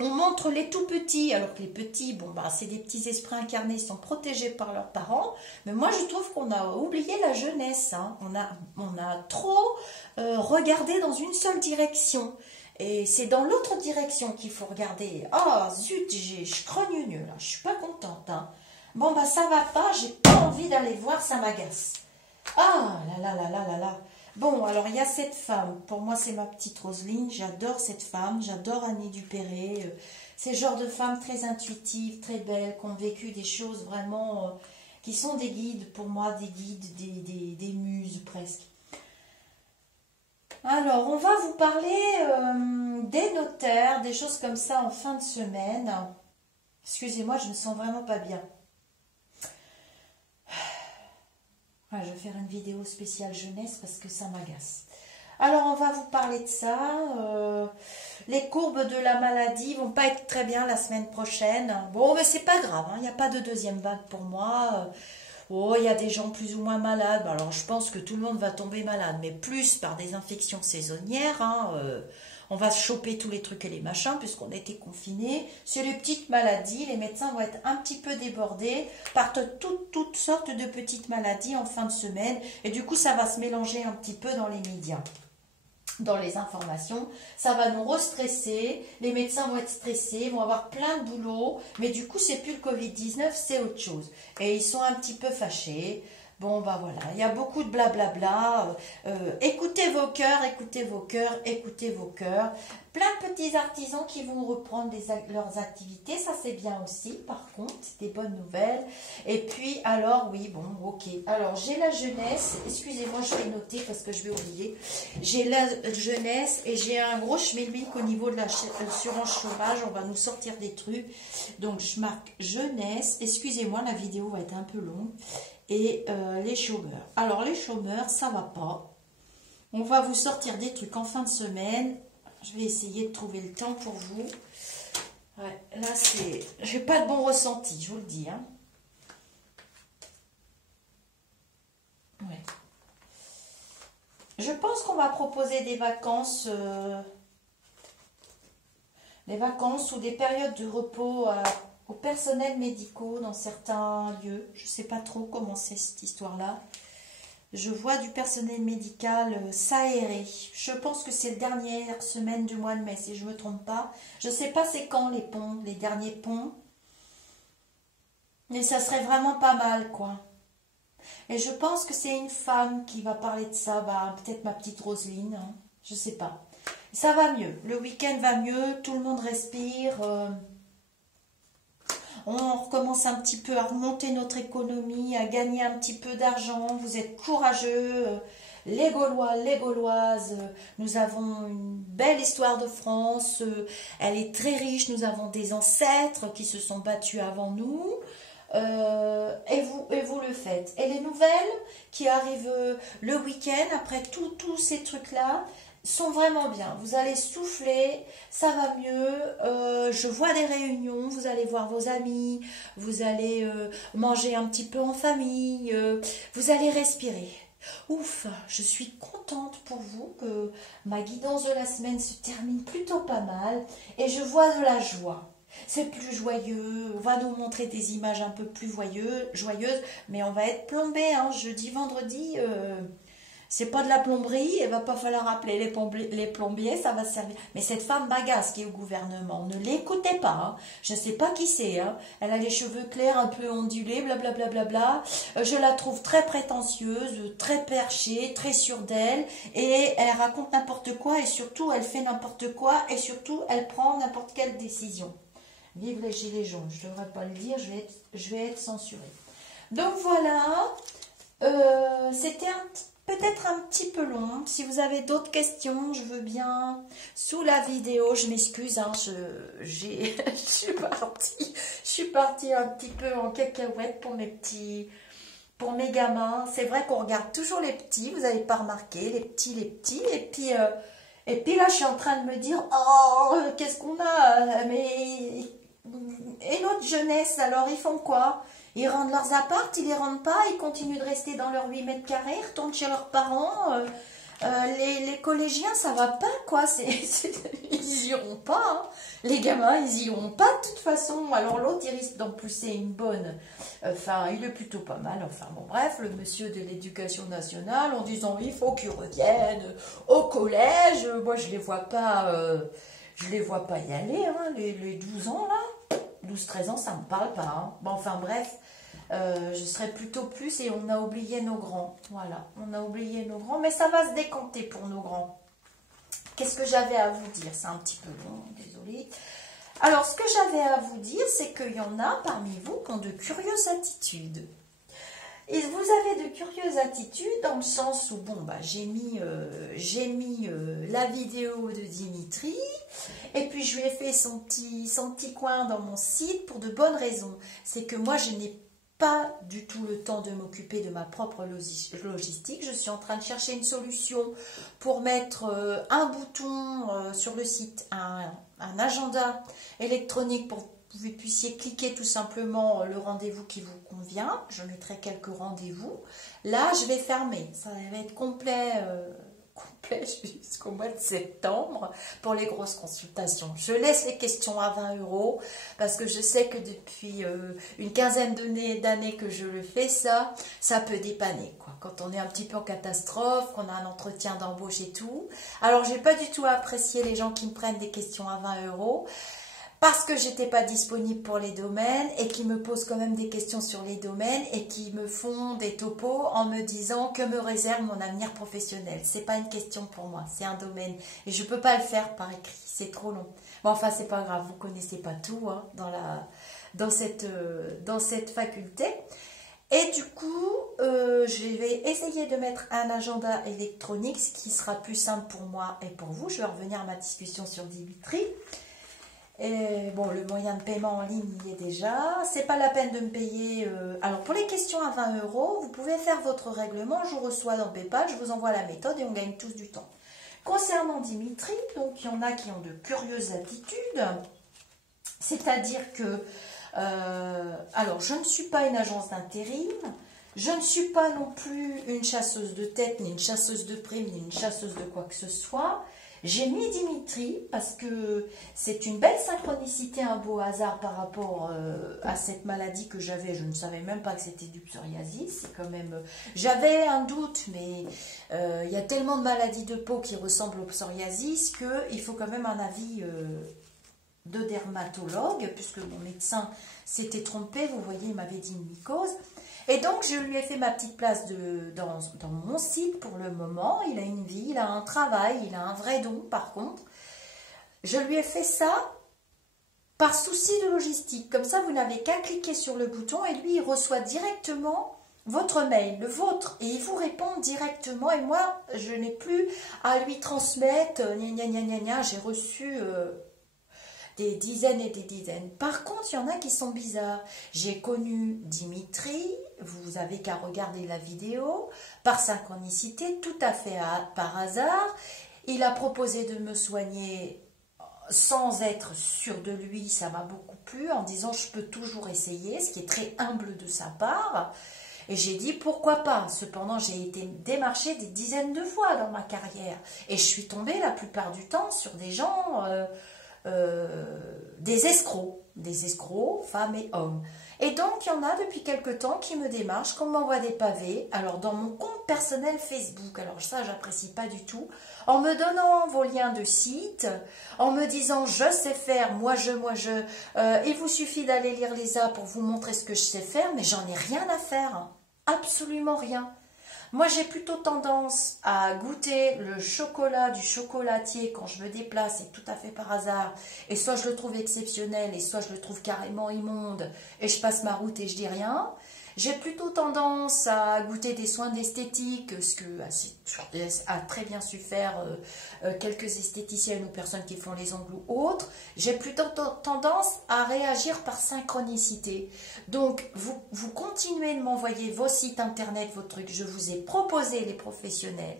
on montre les tout petits, alors que les petits, bon, bah, c'est des petits esprits incarnés, ils sont protégés par leurs parents. Mais moi, je trouve qu'on a oublié la jeunesse. Hein. On a trop regardé dans une seule direction. Et c'est dans l'autre direction qu'il faut regarder. Ah, zut, je crogne là, je suis pas contente. Hein. Bon, bah, ça va pas, j'ai pas envie d'aller voir, ça m'agace. Ah, là, là, là, là, là, là. Bon, alors il y a cette femme, pour moi c'est ma petite Roselyne, j'adore cette femme, j'adore Annie Dupéré, c'est le genre de femmes très intuitives, très belles, qui ont vécu des choses vraiment, qui sont des guides pour moi, des guides, des muses presque. Alors, on va vous parler des notaires, des choses comme ça en fin de semaine. Excusez-moi, je me sens vraiment pas bien. Ouais, je vais faire une vidéo spéciale jeunesse parce que ça m'agace. Alors, on va vous parler de ça. Les courbes de la maladie vont pas être très bien la semaine prochaine. Bon, mais c'est pas grave. Il n'y a pas de deuxième vague pour moi. Oh, il y a des gens plus ou moins malades. Alors, je pense que tout le monde va tomber malade, mais plus par des infections saisonnières. Hein, on va se choper tous les trucs et les machins puisqu'on a été confinés. C'est les petites maladies. Les médecins vont être un petit peu débordés par toutes sortes de petites maladies en fin de semaine. Et du coup, ça va se mélanger un petit peu dans les médias, dans les informations. Ça va nous restresser. Les médecins vont être stressés, vont avoir plein de boulot. Mais du coup, c'est plus le Covid-19, c'est autre chose. Et ils sont un petit peu fâchés. Bon, bah voilà, il y a beaucoup de blablabla. Écoutez vos cœurs, écoutez vos cœurs, écoutez vos cœurs. Plein de petits artisans qui vont reprendre leurs activités, ça c'est bien aussi, par contre, c'est des bonnes nouvelles. Et puis, alors, oui, bon, ok. Alors, j'ai la jeunesse, excusez-moi, je vais noter parce que je vais oublier. J'ai la jeunesse et j'ai un gros schmilblick au niveau de l'assurance chômage, on va nous sortir des trucs. Donc, je marque jeunesse, excusez-moi, la vidéo va être un peu longue. Et les chômeurs. Alors, les chômeurs, ça va pas. On va vous sortir des trucs en fin de semaine. Je vais essayer de trouver le temps pour vous. Ouais, là, c'est... J'ai pas de bon ressenti, je vous le dis. Hein. Ouais. Je pense qu'on va proposer des vacances... des vacances ou des périodes de repos... aux personnels médicaux dans certains lieux. Je ne sais pas trop comment c'est cette histoire-là. Je vois du personnel médical s'aérer. Je pense que c'est la dernière semaine du mois de mai, si je ne me trompe pas. Je ne sais pas c'est quand les ponts, les derniers ponts. Mais ça serait vraiment pas mal, quoi. Et je pense que c'est une femme qui va parler de ça. Bah, peut-être ma petite Roselyne. Hein. Je ne sais pas. Ça va mieux. Le week-end va mieux. Tout le monde respire. On recommence un petit peu à remonter notre économie, à gagner un petit peu d'argent. Vous êtes courageux, les Gaulois, les Gauloises. Nous avons une belle histoire de France. Elle est très riche. Nous avons des ancêtres qui se sont battus avant nous. Et vous le faites. Et les nouvelles qui arrivent le week-end, après tous ces trucs-là, sont vraiment bien. Vous allez souffler, ça va mieux. Je vois des réunions, vous allez voir vos amis, vous allez manger un petit peu en famille, vous allez respirer. Ouf, je suis contente pour vous que ma guidance de la semaine se termine plutôt pas mal et je vois de la joie. C'est plus joyeux, on va nous montrer des images un peu plus joyeuses, mais on va être plombé, hein, jeudi, vendredi... c'est pas de la plomberie, il va pas falloir appeler les plombiers, ça va servir. Mais cette femme bagasse qui est au gouvernement, ne l'écoutez pas. Hein. Je sais pas qui c'est. Hein. Elle a les cheveux clairs, un peu ondulés, blablabla. Bla, bla, bla. Je la trouve très prétentieuse, très perchée, très sûre d'elle. Et elle raconte n'importe quoi et surtout elle fait n'importe quoi et surtout elle prend n'importe quelle décision. Vive les gilets jaunes, je devrais pas le dire, je vais être censurée. Donc voilà, c'était peut-être un petit peu long. Si vous avez d'autres questions, je veux bien. Sous la vidéo, je m'excuse, hein, je suis partie un petit peu en cacahuète pour pour mes gamins. C'est vrai qu'on regarde toujours les petits, vous n'avez pas remarqué, les petits. Et puis là, je suis en train de me dire, oh, qu'est-ce qu'on a? Mais notre jeunesse, alors ils font quoi? Ils rendent leurs apparts, ils les rendent pas, ils continuent de rester dans leurs 8 mètres carrés, ils retournent chez leurs parents. Les collégiens, ça va pas, quoi. Ils y iront pas, hein. Les gamins, ils y iront pas de toute façon. Alors l'autre, il risque d'en pousser une bonne. Enfin, il est plutôt pas mal. Enfin, bon, bref, le monsieur de l'éducation nationale, en disant il faut qu'ils reviennent au collège. Moi, je les vois pas y aller, hein, les 12 ans, là. 12-13 ans, ça me parle pas, hein. Bon, enfin, bref. Je serais plutôt plus et on a oublié nos grands. Voilà, on a oublié nos grands, mais ça va se décanter pour nos grands. Qu'est-ce que j'avais à vous dire? C'est un petit peu long, désolée. Alors, ce que j'avais à vous dire, c'est qu'il y en a parmi vous qui ont de curieuses attitudes. Et vous avez de curieuses attitudes dans le sens où, bon, bah, j'ai mis la vidéo de Dimitri, et puis je lui ai fait son petit coin dans mon site pour de bonnes raisons. C'est que moi, je n'ai pas du tout le temps de m'occuper de ma propre logistique. Je suis en train de chercher une solution pour mettre un bouton sur le site, un agenda électronique pour que vous puissiez cliquer tout simplement le rendez-vous qui vous convient. Je mettrai quelques rendez-vous. Là, je vais fermer. Ça va être complet jusqu'au mois de septembre pour les grosses consultations. Je laisse les questions à 20 € parce que je sais que depuis une quinzaine d'années que je le fais, ça peut dépanner, quoi. Quand on est un petit peu en catastrophe, qu'on a un entretien d'embauche et tout. Alors, j'ai pas du tout apprécié les gens qui me prennent des questions à 20 €. Parce que j'étais pas disponible pour les domaines et qui me posent quand même des questions sur les domaines et qui me font des topos en me disant que me réserve mon avenir professionnel. C'est pas une question pour moi, c'est un domaine et je peux pas le faire par écrit, c'est trop long. Bon, enfin, c'est pas grave, vous connaissez pas tout, hein, dans cette faculté. Et du coup, je vais essayer de mettre un agenda électronique, ce qui sera plus simple pour moi et pour vous. Je vais revenir à ma discussion sur Dimitri. Et bon, le moyen de paiement en ligne, il y est déjà. C'est pas la peine de me payer. Alors, pour les questions à 20 €, vous pouvez faire votre règlement. Je vous reçois dans PayPal, je vous envoie la méthode et on gagne tous du temps. Concernant Dimitri, donc il y en a qui ont de curieuses attitudes. C'est-à-dire que, alors, je ne suis pas une agence d'intérim. Je ne suis pas non plus une chasseuse de tête, ni une chasseuse de primes, ni une chasseuse de quoi que ce soit. J'ai mis Dimitri parce que c'est une belle synchronicité, un beau hasard par rapport à cette maladie que j'avais. Je ne savais même pas que c'était du psoriasis. C'est quand même. J'avais un doute, mais il y a tellement de maladies de peau qui ressemblent au psoriasis qu'il faut quand même un avis de dermatologue, puisque mon médecin s'était trompé. Vous voyez, il m'avait dit une mycose. Et donc, je lui ai fait ma petite place dans mon site pour le moment. Il a une vie, il a un travail, il a un vrai don, par contre. Je lui ai fait ça par souci de logistique. Comme ça, vous n'avez qu'à cliquer sur le bouton et lui, il reçoit directement votre mail, le vôtre, et il vous répond directement. Et moi, je n'ai plus à lui transmettre, j'ai reçu... des dizaines et des dizaines. Par contre, il y en a qui sont bizarres. J'ai connu Dimitri, vous avez qu'à regarder la vidéo, par synchronicité, tout à fait par hasard. Il a proposé de me soigner sans être sûr de lui, ça m'a beaucoup plu, en disant je peux toujours essayer, ce qui est très humble de sa part. Et j'ai dit pourquoi pas. Cependant, j'ai été démarchée des dizaines de fois dans ma carrière. Et je suis tombée la plupart du temps sur des gens... des escrocs, femmes et hommes. Et donc, il y en a depuis quelque temps qui me démarchent, qu'on m'envoie des pavés, alors dans mon compte personnel Facebook, alors ça, j'apprécie pas du tout, en me donnant vos liens de site, en me disant, je sais faire, il vous suffit d'aller lire les A pour vous montrer ce que je sais faire, mais j'en ai rien à faire, absolument rien. Moi, j'ai plutôt tendance à goûter le chocolat du chocolatier quand je me déplace, et tout à fait par hasard. Et soit je le trouve exceptionnel, et soit je le trouve carrément immonde, et je passe ma route et je dis rien. J'ai plutôt tendance à goûter des soins d'esthétique, ce que a très bien su faire quelques esthéticiennes ou personnes qui font les ongles ou autres. J'ai plutôt tendance à réagir par synchronicité. Donc, vous continuez de m'envoyer vos sites internet, vos trucs. Je vous ai proposé, les professionnels,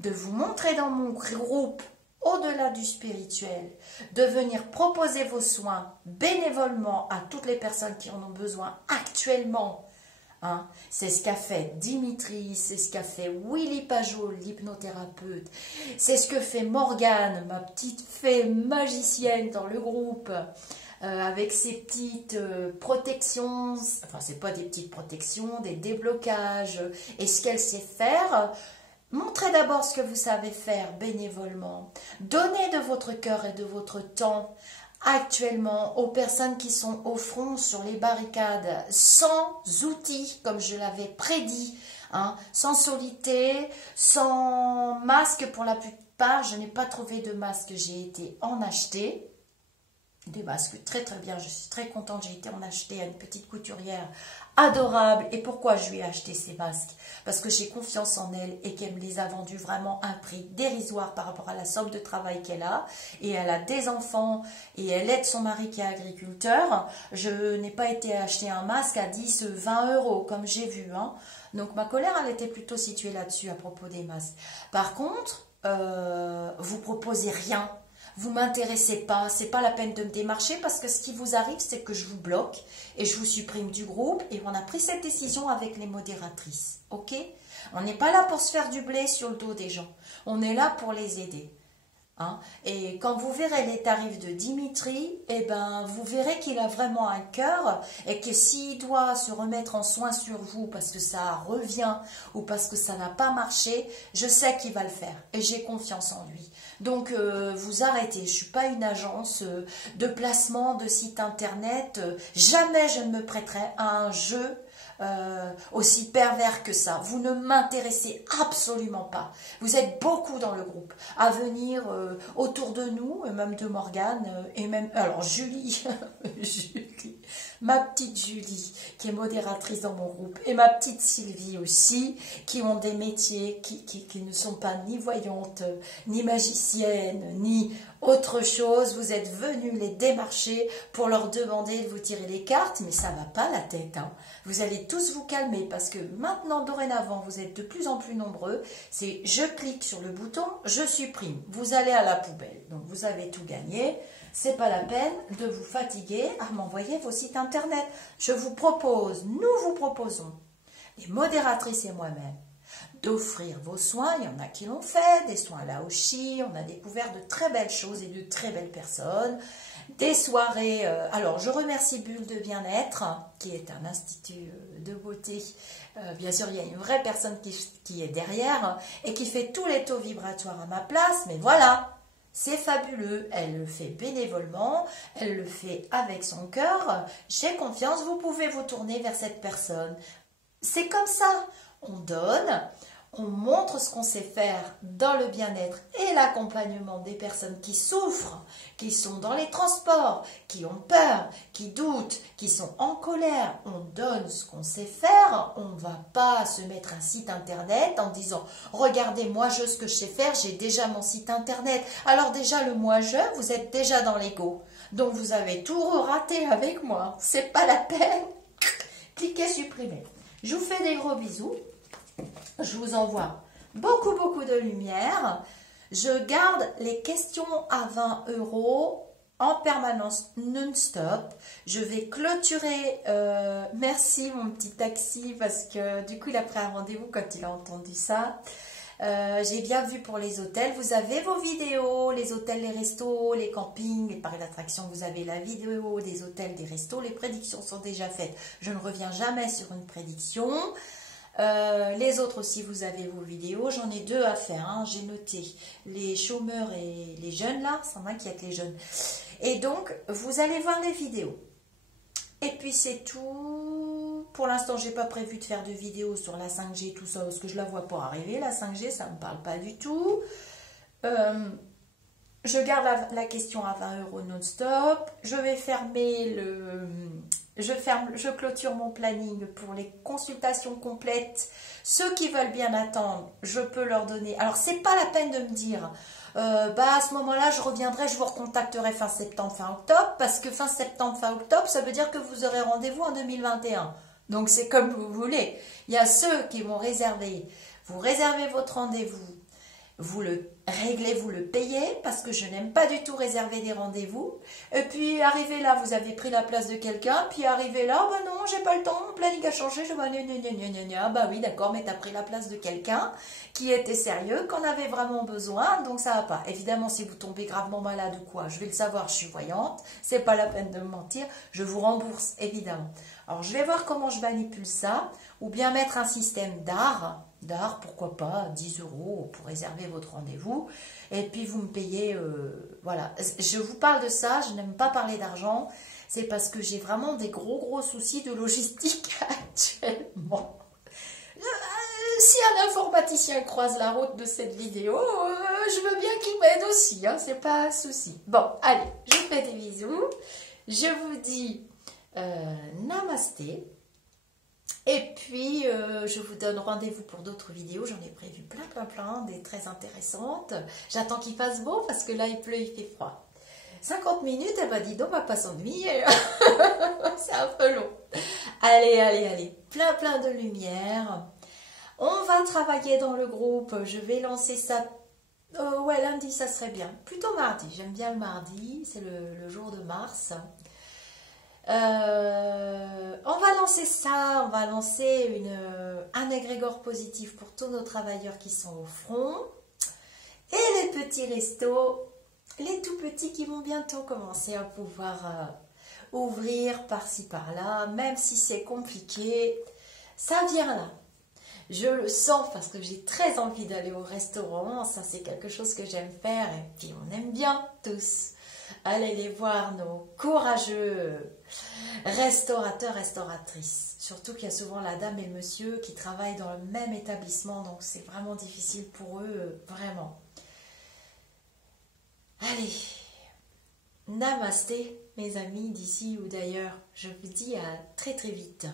de vous montrer dans mon groupe au-delà du spirituel, de venir proposer vos soins bénévolement à toutes les personnes qui en ont besoin actuellement. Hein, c'est ce qu'a fait Dimitri, c'est ce qu'a fait Willy Pajot, l'hypnothérapeute, c'est ce que fait Morgane, ma petite fée magicienne dans le groupe, avec ses petites protections, enfin c'est pas des petites protections, des déblocages, et ce qu'elle sait faire. Montrez d'abord ce que vous savez faire bénévolement, donnez de votre cœur et de votre temps actuellement aux personnes qui sont au front sur les barricades, sans outils, comme je l'avais prédit, hein, sans solité, sans masque pour la plupart. Je n'ai pas trouvé de masque, j'ai été en acheter. Des masques très très bien, je suis très contente, j'ai été en acheter à une petite couturière adorable. Et pourquoi je lui ai acheté ces masques? Parce que j'ai confiance en elle et qu'elle me les a vendus vraiment à un prix dérisoire par rapport à la somme de travail qu'elle a. Et elle a des enfants et elle aide son mari qui est agriculteur. Je n'ai pas été acheter un masque à 10, 20 euros comme j'ai vu. Hein. Donc ma colère, elle était plutôt située là-dessus à propos des masques. Par contre, vous proposez rien. Vous m'intéressez pas, c'est pas la peine de me démarcher parce que ce qui vous arrive, c'est que je vous bloque et je vous supprime du groupe et on a pris cette décision avec les modératrices, ok? On n'est pas là pour se faire du blé sur le dos des gens, on est là pour les aider. Hein? Et quand vous verrez les tarifs de Dimitri, eh ben, vous verrez qu'il a vraiment un cœur et que s'il doit se remettre en soin sur vous parce que ça revient ou parce que ça n'a pas marché, je sais qu'il va le faire et j'ai confiance en lui. Donc vous arrêtez, je ne suis pas une agence de placement de site internet, jamais je ne me prêterai à un jeu aussi pervers que ça. Vous ne m'intéressez absolument pas. Vous êtes beaucoup dans le groupe à venir autour de nous, et même de Morgane, et même, alors Julie, Julie, ma petite Julie, qui est modératrice dans mon groupe, et ma petite Sylvie aussi, qui ont des métiers qui ne sont pas ni voyantes, ni magiciennes, ni autre chose. Vous êtes venus les démarcher pour leur demander de vous tirer les cartes, mais ça ne va pas la tête. Hein. Vous allez tous vous calmer parce que maintenant, dorénavant, vous êtes de plus en plus nombreux. C'est je clique sur le bouton, je supprime. Vous allez à la poubelle. Donc, vous avez tout gagné. C'est pas la peine de vous fatiguer à m'envoyer vos sites internet. Je vous propose, nous vous proposons, les modératrices et moi-même, d'offrir vos soins. Il y en a qui l'ont fait, des soins à la Hoshi. On a découvert de très belles choses et de très belles personnes. Des soirées, alors je remercie Bulle de Bien-être, qui est un institut de beauté. Bien sûr, il y a une vraie personne qui est derrière et qui fait tous les taux vibratoires à ma place, mais voilà, c'est fabuleux. Elle le fait bénévolement, elle le fait avec son cœur. J'ai confiance, vous pouvez vous tourner vers cette personne. C'est comme ça, on donne. On montre ce qu'on sait faire dans le bien-être et l'accompagnement des personnes qui souffrent, qui sont dans les transports, qui ont peur, qui doutent, qui sont en colère. On donne ce qu'on sait faire. On ne va pas se mettre un site internet en disant « Regardez, moi, ce que je sais faire, j'ai déjà mon site internet. » Alors déjà, le « moi-je », vous êtes déjà dans l'ego. Donc, vous avez tout raté avec moi. C'est pas la peine. Cliquez « Supprimer ». Je vous fais des gros bisous. Je vous envoie beaucoup de lumière. Je garde les questions à 20 € en permanence non-stop. Je vais clôturer. Merci mon petit taxi parce que du coup il a pris un rendez-vous quand il a entendu ça. J'ai bien vu pour les hôtels. Vous avez vos vidéos, les hôtels, les restos, les campings, les parcs d'attractions. Vous avez la vidéo des hôtels, des restos. Les prédictions sont déjà faites. Je ne reviens jamais sur une prédiction. Les autres aussi, vous avez vos vidéos. J'en ai 2 à faire. Hein. J'ai noté les chômeurs et les jeunes là. Ça m'inquiète les jeunes. Et donc, vous allez voir les vidéos. Et puis c'est tout. Pour l'instant, j'ai pas prévu de faire de vidéos sur la 5G, tout ça, parce que je la vois pas arriver. La 5G, ça me parle pas du tout. Je garde la question à 20 € non-stop. Je vais fermer le... Je clôture mon planning pour les consultations complètes. Ceux qui veulent bien attendre, je peux leur donner. Alors, c'est pas la peine de me dire, à ce moment-là, je reviendrai, je vous recontacterai fin septembre, fin octobre, parce que fin septembre, fin octobre, ça veut dire que vous aurez rendez-vous en 2021. Donc, c'est comme vous voulez. Il y a ceux qui vont réserver. Vous réservez votre rendez-vous. vous le réglez, vous le payez, parce que je n'aime pas du tout réserver des rendez-vous. Et puis, arrivé là, vous avez pris la place de quelqu'un, puis arrivé là, bah non, j'ai pas le temps, mon planning a changé, je vois, bah oui, d'accord, mais t'as pris la place de quelqu'un qui était sérieux, qu'on avait vraiment besoin, donc ça va pas. Évidemment, si vous tombez gravement malade ou quoi, je vais le savoir, je suis voyante, c'est pas la peine de me mentir, je vous rembourse, évidemment. Alors, je vais voir comment je manipule ça, ou bien mettre un système d'art, pourquoi pas, 10 € pour réserver votre rendez-vous, et puis vous me payez, voilà. Je vous parle de ça, je n'aime pas parler d'argent, c'est parce que j'ai vraiment des gros soucis de logistique actuellement. Si un informaticien croise la route de cette vidéo, je veux bien qu'il m'aide aussi, hein, c'est pas un souci. Bon, allez, je vous fais des bisous, je vous dis namasté. Et puis, je vous donne rendez-vous pour d'autres vidéos. J'en ai prévu plein, des très intéressantes. J'attends qu'il fasse beau parce que là, il pleut, il fait froid. 50 minutes, elle m'a dit, on va pas s'ennuyer. C'est un peu long. Allez. Plein de lumière. On va travailler dans le groupe. Je vais lancer ça. Ouais, lundi, ça serait bien. Plutôt mardi. J'aime bien le mardi. C'est le jour de Mars. On va lancer ça, on va lancer un égrégore positif pour tous nos travailleurs qui sont au front. Et les petits restos, les tout petits qui vont bientôt commencer à pouvoir ouvrir par-ci par-là, même si c'est compliqué, ça vient là. Je le sens parce que j'ai très envie d'aller au restaurant, ça c'est quelque chose que j'aime faire et puis on aime bien tous. Allez les voir, nos courageux restaurateurs, restauratrices. Surtout qu'il y a souvent la dame et le monsieur qui travaillent dans le même établissement, donc c'est vraiment difficile pour eux, vraiment. Allez, namasté mes amis d'ici ou d'ailleurs. Je vous dis à très vite.